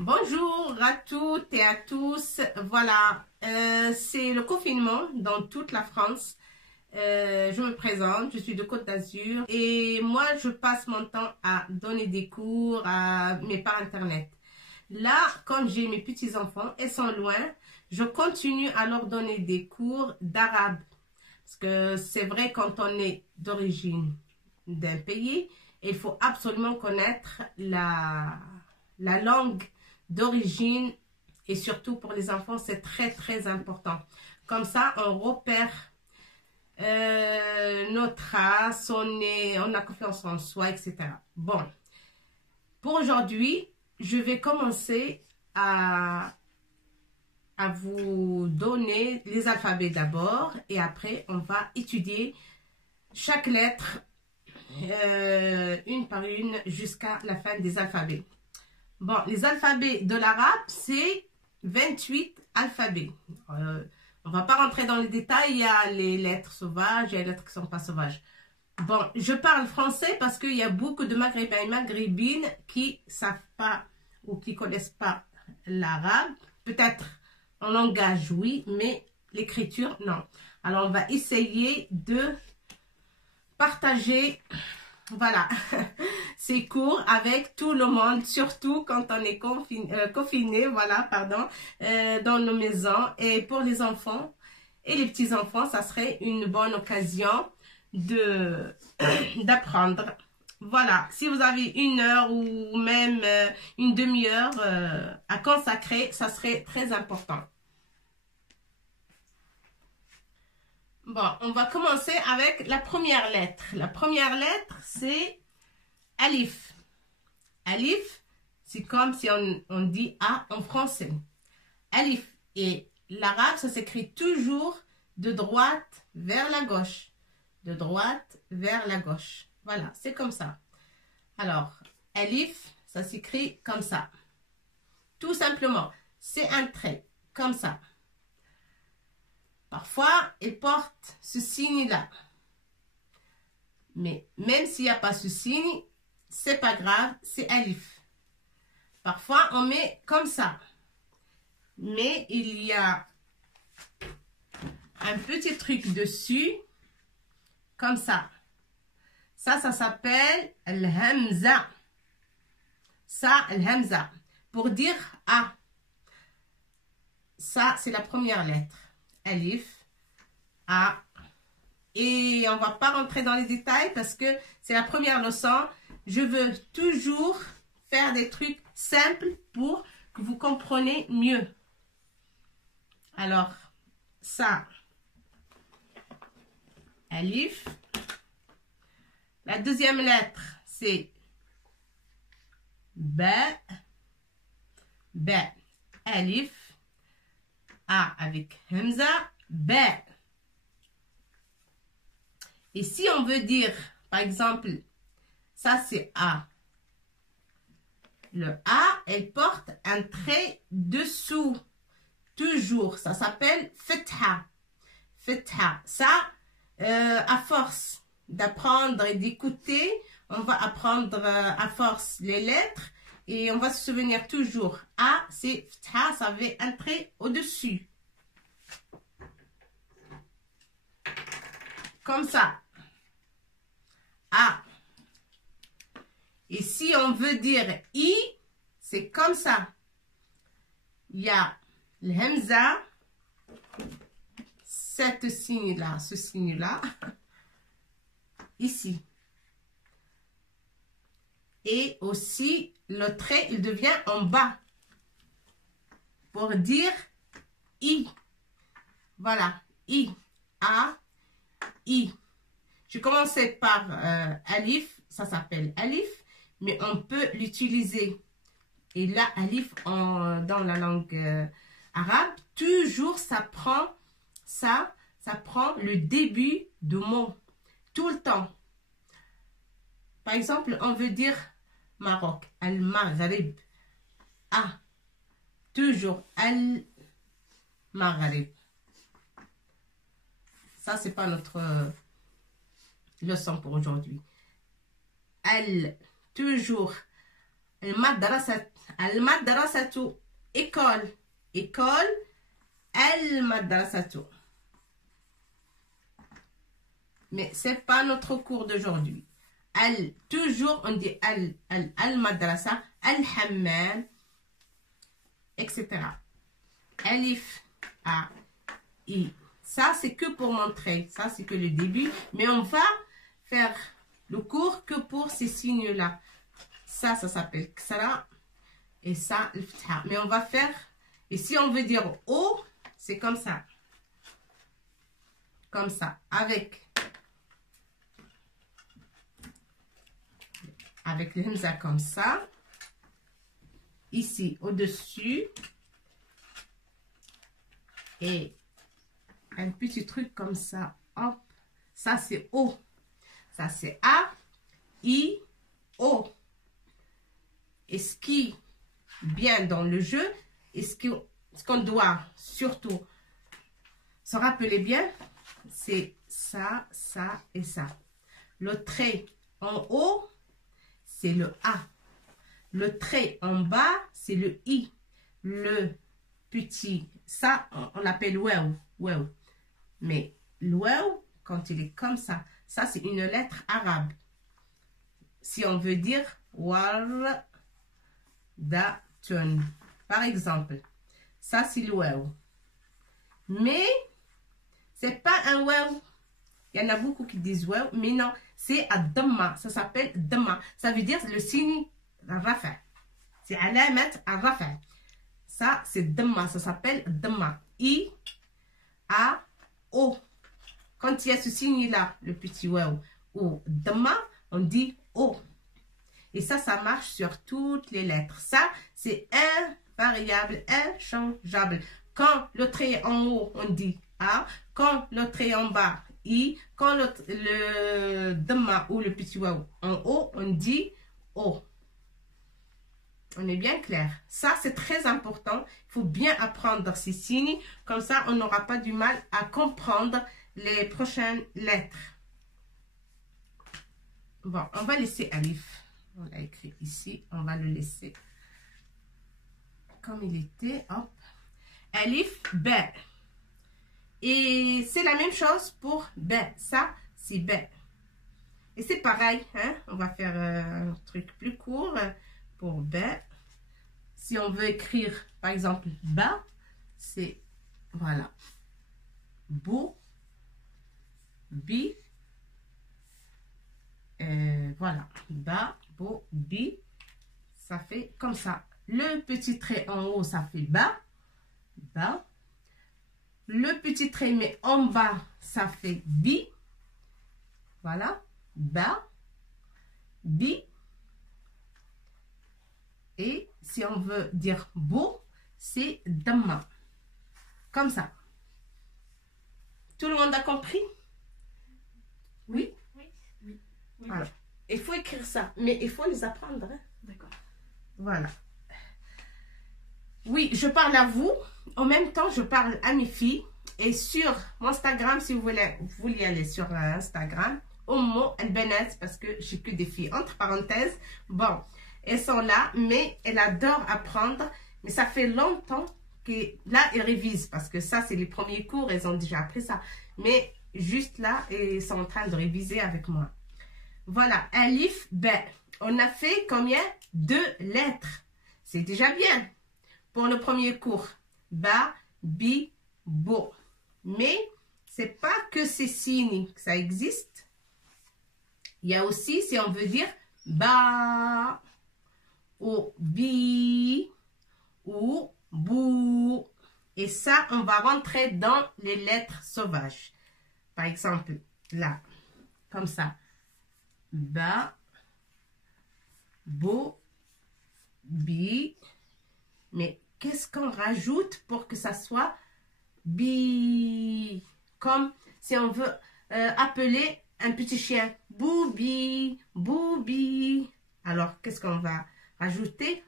Bonjour à toutes et à tous. Voilà, c'est le confinement dans toute la France. Je me présente, je suis de Côte d'Azur et moi je passe mon temps à donner des cours mais par internet. Là, comme j'ai mes petits-enfants, ils sont loin, je continue à leur donner des cours d'arabe. Parce que c'est vrai, quand on est d'origine d'un pays, il faut absolument connaître la langue d'origine, et surtout pour les enfants, c'est très important. Comme ça, on repère nos traces, on a confiance en soi, etc. Bon, pour aujourd'hui, je vais commencer à vous donner les alphabets d'abord et après, on va étudier chaque lettre une par une jusqu'à la fin des alphabets. Bon, les alphabets de l'arabe, c'est 28 alphabets. On va pas rentrer dans les détails, il y a les lettres sauvages, il y a les lettres qui sont pas sauvages. Bon, je parle français parce qu'il y a beaucoup de Maghrébins et Maghrébines qui savent pas ou qui connaissent pas l'arabe. Peut-être en langage, oui, mais l'écriture, non. Alors, on va essayer de partager, voilà, ces cours avec tout le monde, surtout quand on est confiné, voilà, pardon, dans nos maisons. Et pour les enfants et les petits-enfants, ça serait une bonne occasion d'apprendre. Voilà, si vous avez une heure ou même une demi-heure à consacrer, ça serait très important. Bon, on va commencer avec la première lettre. La première lettre, c'est Alif. Alif, c'est comme si on dit A en français. Alif. Et l'arabe, ça s'écrit toujours de droite vers la gauche. De droite vers la gauche. Voilà, c'est comme ça. Alors, Alif, ça s'écrit comme ça. Tout simplement, c'est un trait, comme ça. Parfois, il porte ce signe-là. Mais même s'il n'y a pas ce signe, c'est pas grave, c'est Alif. Parfois, on met comme ça. Mais il y a un petit truc dessus, comme ça. Ça s'appelle Al-Hamza. Ça, Al-Hamza. Pour dire A. Ça, c'est la première lettre. Alif, A. Et on ne va pas rentrer dans les détails parce que c'est la première leçon. Je veux toujours faire des trucs simples pour que vous compreniez mieux. Alors, ça, Alif. La deuxième lettre, c'est B. B. Alif. A avec Hamza, B. Et si on veut dire, par exemple, ça c'est A. Le A, elle porte un trait dessous. Toujours, ça s'appelle Fetha. Fetha. Ça, à force d'apprendre et d'écouter, on va apprendre à force les lettres. Et on va se souvenir toujours. A, c'est Fetha, ça avait un trait au-dessus. Comme ça. A. Et si on veut dire I, c'est comme ça. Il y a le Hamza, ce signe-là, ici. Et aussi, le trait, il devient en bas. Pour dire I. Voilà. I. A. I. Je commençais par Alif. Ça s'appelle Alif. Mais on peut l'utiliser. Et là, Alif, dans la langue arabe, toujours, ça prend le début de mot. Tout le temps. Par exemple, on veut dire Maroc. Al-Maghrib. Ah. Toujours Al-Maghrib. Ça, c'est pas notre leçon pour aujourd'hui. Toujours المدرسة المدرسة école école المدرسة. Mais c'est pas notre cours d'aujourd'hui. Toujours on dit al-madrasa, al-hammam, etc. Alif, A, I. Ça, c'est que pour montrer. Ça, c'est que le début. Mais on va faire le cours que pour ces signes-là. Ça s'appelle Ksara. Et ça, le Ftha. Mais on va faire... Et si on veut dire O, c'est comme ça. Comme ça. Avec le Hamza comme ça. Ici, au-dessus. Et un petit truc comme ça. Hop. Ça, c'est O. Ça, c'est A, I, O. Et ce qui bien dans le jeu, et ce qu'on doit surtout se rappeler bien, c'est ça, ça et ça. Le trait en haut, c'est le A. Le trait en bas, c'est le I. Le petit, ça, on l'appelle wow. Mais le wow, quand il est comme ça c'est une lettre arabe. Si on veut dire wardatun, par exemple, ça c'est le wow. Mais c'est pas un wow. Il y en a beaucoup qui disent wow, mais non, c'est à dhamma. Ça s'appelle dhamma. Ça veut dire le signe rafa. C'est alamat rafa. Ça c'est dhamma. Ça s'appelle dhamma. I, A, O. Quand il y a ce signe-là, le petit wow ou dhamma, on dit O. Et ça marche sur toutes les lettres. Ça, c'est invariable, inchangeable. Quand le trait est en haut, on dit A. Quand le trait est en bas, I. Quand le dhamma ou le petit wow en haut, on dit O. On est bien clair. Ça, c'est très important. Il faut bien apprendre ces signes. Comme ça, on n'aura pas du mal à comprendre les prochaines lettres. Bon, on va laisser Alif. On l'a écrit ici. On va le laisser comme il était. Hop. Alif, B. Et c'est la même chose pour B. Ça, c'est B. Et c'est pareil. Hein? On va faire un truc plus court pour B. Si on veut écrire, par exemple, Ba, c'est, voilà, Bou, Bi, voilà, Ba, Bo, Bi, ça fait comme ça. Le petit trait en haut, ça fait Ba, Ba. Le petit trait, mais en bas, ça fait Bi, voilà, Ba, Bi. Et si on veut dire beau, c'est dhamma. Comme ça. Tout le monde a compris? Oui? Oui. Voilà. Il faut écrire ça, mais il faut les apprendre. Hein? D'accord. Voilà. Oui, je parle à vous. En même temps, je parle à mes filles. Et sur mon Instagram, si vous voulez aller sur Instagram, Oummo Elbenet, parce que j'ai que des filles. Entre parenthèses, bon. Elles sont là, mais elles adorent apprendre. Mais ça fait longtemps que là, elles révisent. Parce que ça, c'est les premiers cours. Elles ont déjà appris ça. Mais juste là, elles sont en train de réviser avec moi. Voilà, Alif, B. On a fait combien? 2 lettres. C'est déjà bien. Pour le premier cours. Ba, Bi, Bo. Mais, c'est pas que ces signes que ça existe. Il y a aussi, si on veut dire, Ba, ou Bi, ou Bou. Et ça, on va rentrer dans les lettres sauvages. Par exemple, là, comme ça. Ba, Bo, Bi. Mais qu'est-ce qu'on rajoute pour que ça soit Bi? Comme si on veut appeler un petit chien. Boubi, Boubi. Alors, qu'est-ce qu'on va ajouter?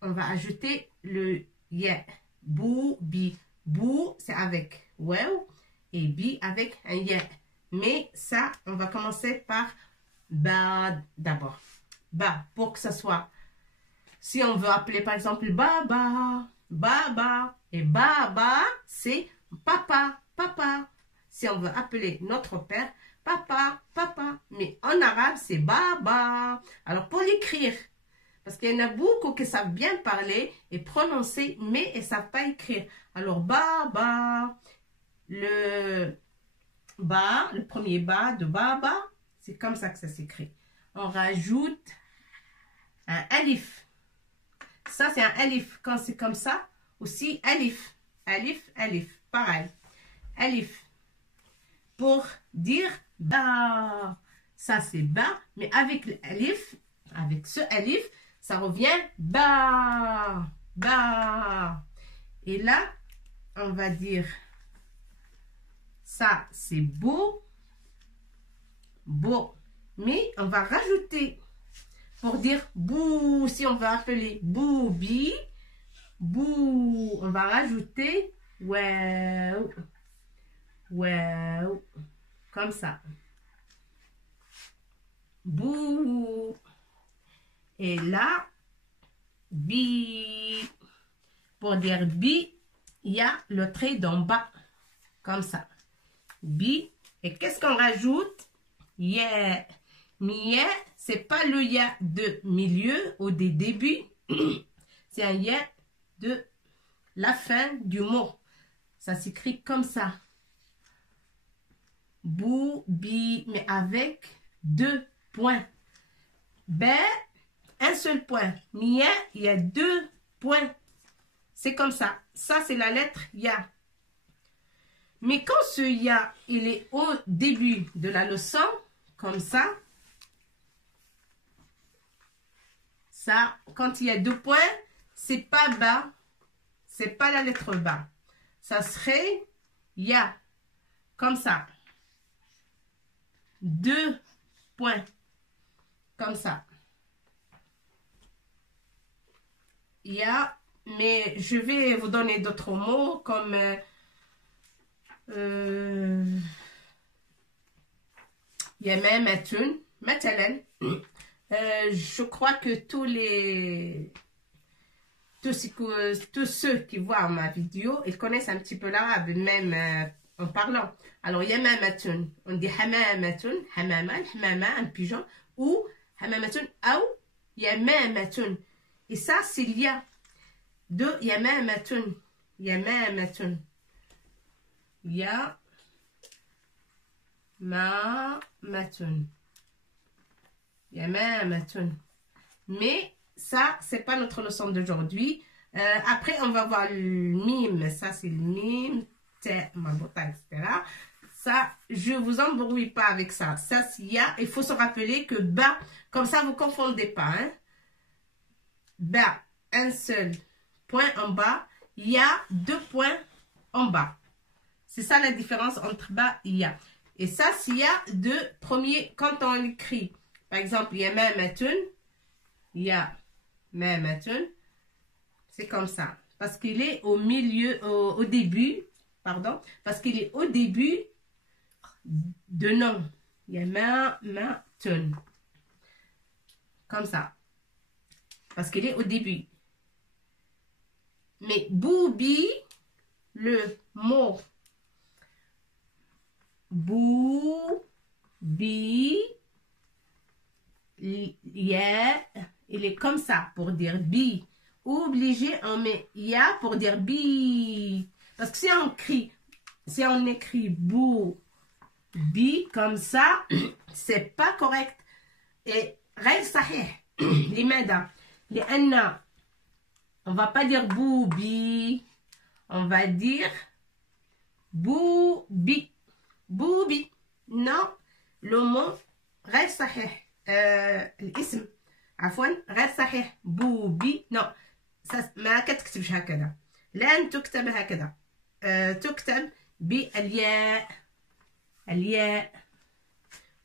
On va ajouter le yeah. Boubi. Bou, c'est avec wow. Et bi avec un yeah. Mais ça, on va commencer par ba d'abord. ba, pour que ça soit. Si on veut appeler par exemple baba, baba, et baba, c'est papa, papa. Si on veut appeler notre père, papa, papa. Mais en arabe, c'est baba. Alors pour l'écrire, parce qu'il y en a beaucoup qui savent bien parler et prononcer, mais ils ne savent pas écrire. Alors baba, le premier ba de baba, c'est comme ça que ça s'écrit. On rajoute un alif. Ça, c'est un alif. Quand c'est comme ça, aussi alif. Alif, alif. Pareil. Alif. Pour dire ba. Ça, c'est ba. Mais avec l'alif, avec ce alif, ça revient ba. Ba. Et là, on va dire ça, c'est beau. Beau. Mais on va rajouter pour dire bou, si on veut appeler boubi, bou, on va rajouter wow, wow, comme ça. Bou. Et là, bi. Pour dire bi, il y a le trait d'en bas, comme ça. Bi. Et qu'est-ce qu'on rajoute? Yeah. Yeah, c'est pas le ya de milieu ou des débuts. C'est un ya de la fin du mot. Ça s'écrit comme ça. Bou, bi, mais avec 2 points. Ben, un seul point. Mia, il y a 2 points. C'est comme ça. Ça, c'est la lettre ya. Mais quand ce ya, il est au début de la leçon, comme ça, ça, quand il y a 2 points, c'est pas bas, c'est pas la lettre bas. Ça serait ya, comme ça. 2 points, comme ça. Ya, mais je vais vous donner d'autres mots comme yamamatun, matalan. Je crois que tous ceux qui voient ma vidéo, ils connaissent un petit peu l'arabe, même en parlant. Alors, yamamatun, on dit hamamatun, hamama, hamama, un pigeon, ou hamamatun, ou yamamatun. Et ça, c'est il y a de yamamatun, yamamatun. Yamamatun. Yamamatun. Mais ça, c'est pas notre leçon d'aujourd'hui. Après, on va voir le mime. Ça, c'est le mime, mabota, etc. Ça, je vous embrouille pas avec ça. Ça, s'il y a, il faut se rappeler que ba, comme ça, vous confondez pas. Hein? Ba, un seul point en bas. Il y a 2 points en bas. C'est ça la différence entre ba et ya. Et ça, s'il y a 2 premiers, quand on écrit, par exemple, yamamatun, yamamatun, c'est comme ça. Parce qu'il est au milieu, au début, pardon, parce qu'il est au début de nom. Yamamatun. Comme ça. Parce qu'il est au début. Mais boubi, le mot boubi, ya, il est comme ça pour dire bi. Obligé, on met ya pour dire bi. Parce que si on écrit bou, bi comme ça, c'est pas correct. Et غير صحيح. لماذا؟ لأن on va pas dire boubi, on va dire boubi. Boubi. Non, le mot غير صحيح. الاسم عفوا غير صحيح. بوبي نو ما كتكتبش هكذا. لن تكتب هكذا. تكتب بالياء. الياء.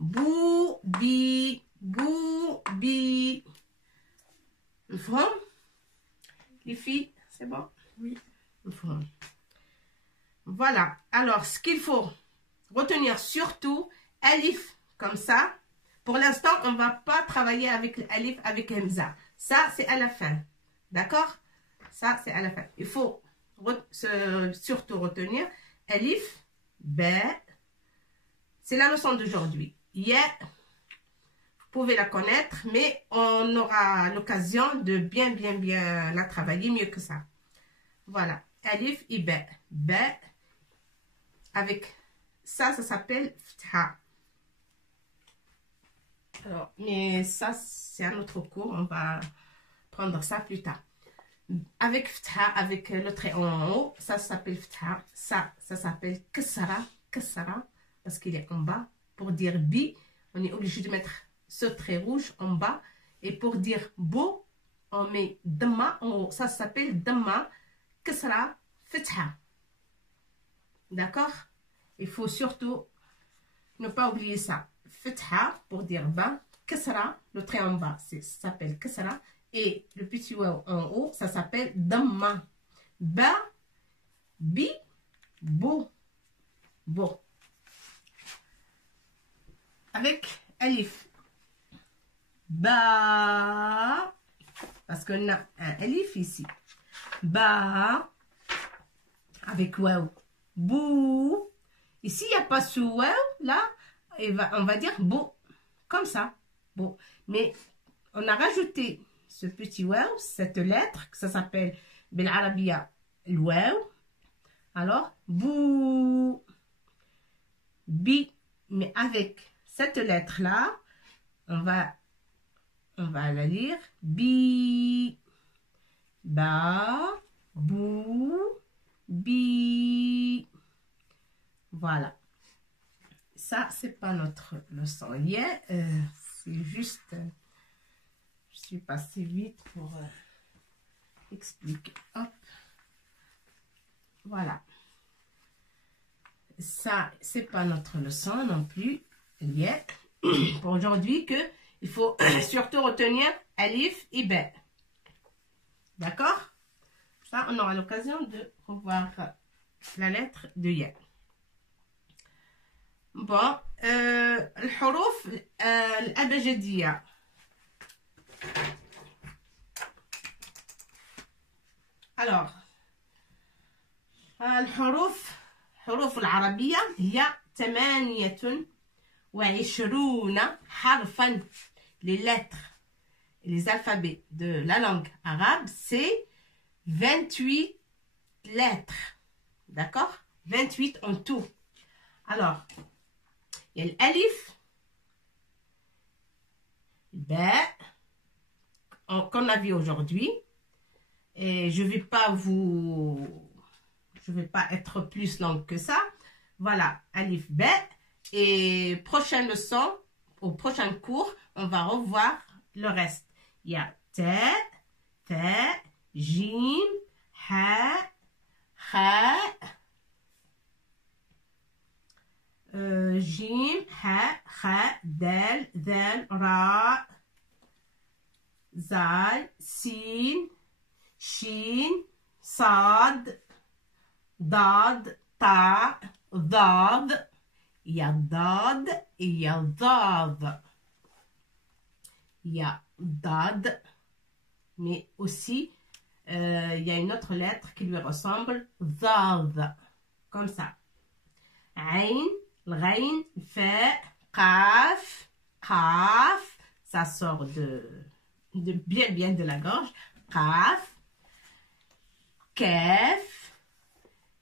بوبي. بوبي. مفهوم les filles? C'est bon? Oui. مفهوم. Voilà. Alors, ce qu'il faut retenir surtout, alif, comme ça. Pour l'instant, on ne va pas travailler avec l'alif, avec hamza. Ça, c'est à la fin. D'accord? Ça, c'est à la fin. Il faut surtout retenir alif, ba. C'est la leçon d'aujourd'hui. Ya, vous pouvez la connaître, mais on aura l'occasion de bien la travailler mieux que ça. Voilà. Alif et ba. Ba. Avec ça, ça s'appelle ftha. Alors, mais ça, c'est un autre cours. On va prendre ça plus tard. Avec ftha, avec le trait en haut, ça s'appelle ftha. Ça s'appelle kasara. Kasara, parce qu'il est en bas. Pour dire bi, on est obligé de mettre ce trait rouge en bas. Et pour dire beau, on met dhamma en haut. Ça s'appelle dhamma, kasra, ftha. D'accord? Il faut surtout ne pas oublier ça. Fetha pour dire bas. Kasra, le trait en bas, ça s'appelle kasra. Et le petit waw en haut, ça s'appelle dhamma. Ba, bi, bo. Bo. Avec alif. Ba. Parce qu'on a un alif ici. Ba. Avec waw. Bou. Ici, il n'y a pas ce waw, là, on va dire bou, comme ça, bou. Mais on a rajouté ce petit waw, cette lettre, que ça s'appelle bil arabia le waw. Alors, bou, bi, mais avec cette lettre-là, on va la lire, bi, ba, bou, bi. Voilà. Ça, c'est pas notre leçon. Yeah, c'est juste... je suis passée vite pour expliquer. Hop. Voilà. Ça, c'est pas notre leçon non plus. Yeah. Pour aujourd'hui, il faut surtout retenir alif et ba. D'accord? Ça, on aura l'occasion de revoir la lettre de ya. Bon, الحروف الأبجدية. Alors, الحروف العربية هي 28 حرفا. Les lettres, les alphabets de la langue arabe, c'est 28 lettres. D'accord? 28 en tout. Alors, il y a l'alif, ba, qu'on a vu aujourd'hui. Et je vais pas être plus longue que ça. Voilà, alif, ba. Et prochaine leçon, au prochain cours, on va revoir le reste. Il y a ta, jim, ha, kha, jim, ha, kha, dal, dal, ra, zal, sin, shin, sad, dad, ta, dad. Il y a dad et il y a dad. Il y a dad, mais aussi il y a une autre lettre qui lui ressemble, dad, comme ça. Ain, l'ghain, fa, qaf, qaf, ça sort de bien de la gorge. Qaf, kaf,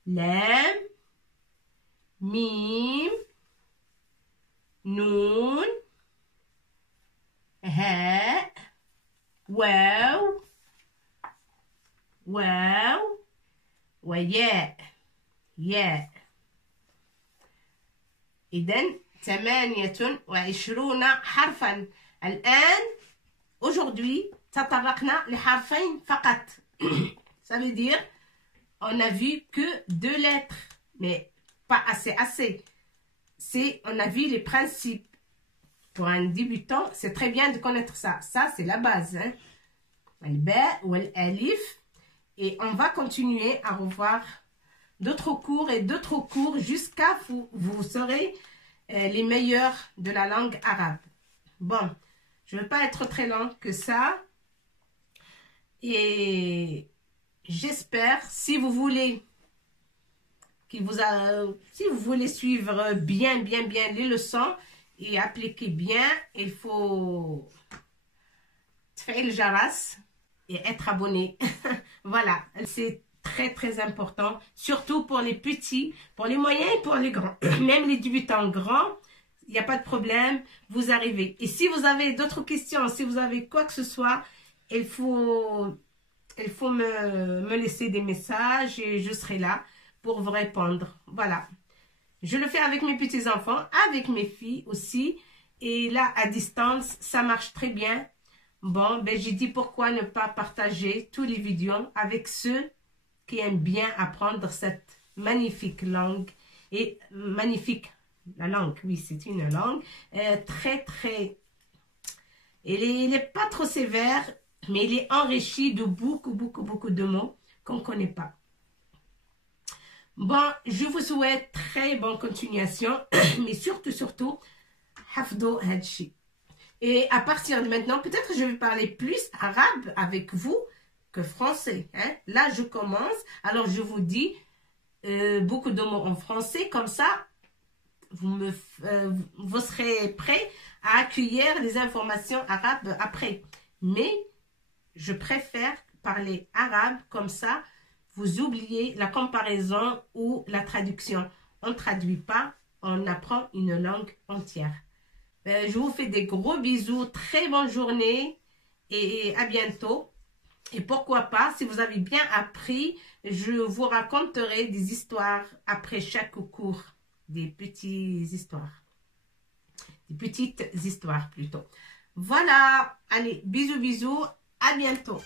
lam, mim, noun, ha, waw, wa ya, ya. إذن 28 حرفا. الآن aujourd'hui تطرقنا لحرفين فقط. Ça veut dire on a vu que 2 lettres, mais pas assez. On a vu les principes. Pour un débutant, c'est très bien de connaître ça. Ça, c'est la base. Hein? Al-ba ou al-alif. Et on va continuer à revoir d'autres cours jusqu'à vous serez les meilleurs de la langue arabe. Bon, je ne vais pas être très lente que ça. Et j'espère, si vous voulez si vous voulez suivre bien les leçons et appliquer bien, il faut faire le jaras et être abonné. Voilà, c'est très important, surtout pour les petits, pour les moyens et pour les grands. Même les débutants grands, il n'y a pas de problème, vous arrivez. Et si vous avez d'autres questions, si vous avez quoi que ce soit, il faut me laisser des messages et je serai là pour vous répondre. Voilà. Je le fais avec mes petits-enfants, avec mes filles aussi. Et là, à distance, ça marche très bien. Bon, ben j'ai dit pourquoi ne pas partager tous les vidéos avec ceux qui aiment bien apprendre cette magnifique langue. Et magnifique, la langue, oui, c'est une langue très... Il n'est pas trop sévère, mais il est enrichi de beaucoup de mots qu'on ne connaît pas. Bon, je vous souhaite très bonne continuation, mais surtout, hafdo hadchi. Et à partir de maintenant, peut-être je vais parler plus arabe avec vous que français. Hein? Là, je commence. Alors, je vous dis beaucoup de mots en français. Comme ça, vous serez prêts à accueillir les informations arabes après. Mais je préfère parler arabe comme ça. Vous oubliez la comparaison ou la traduction. On ne traduit pas, on apprend une langue entière. Je vous fais des gros bisous, très bonne journée et à bientôt. Et pourquoi pas, si vous avez bien appris, je vous raconterai des histoires après chaque cours. Des petites histoires plutôt. Voilà, allez, bisous, à bientôt.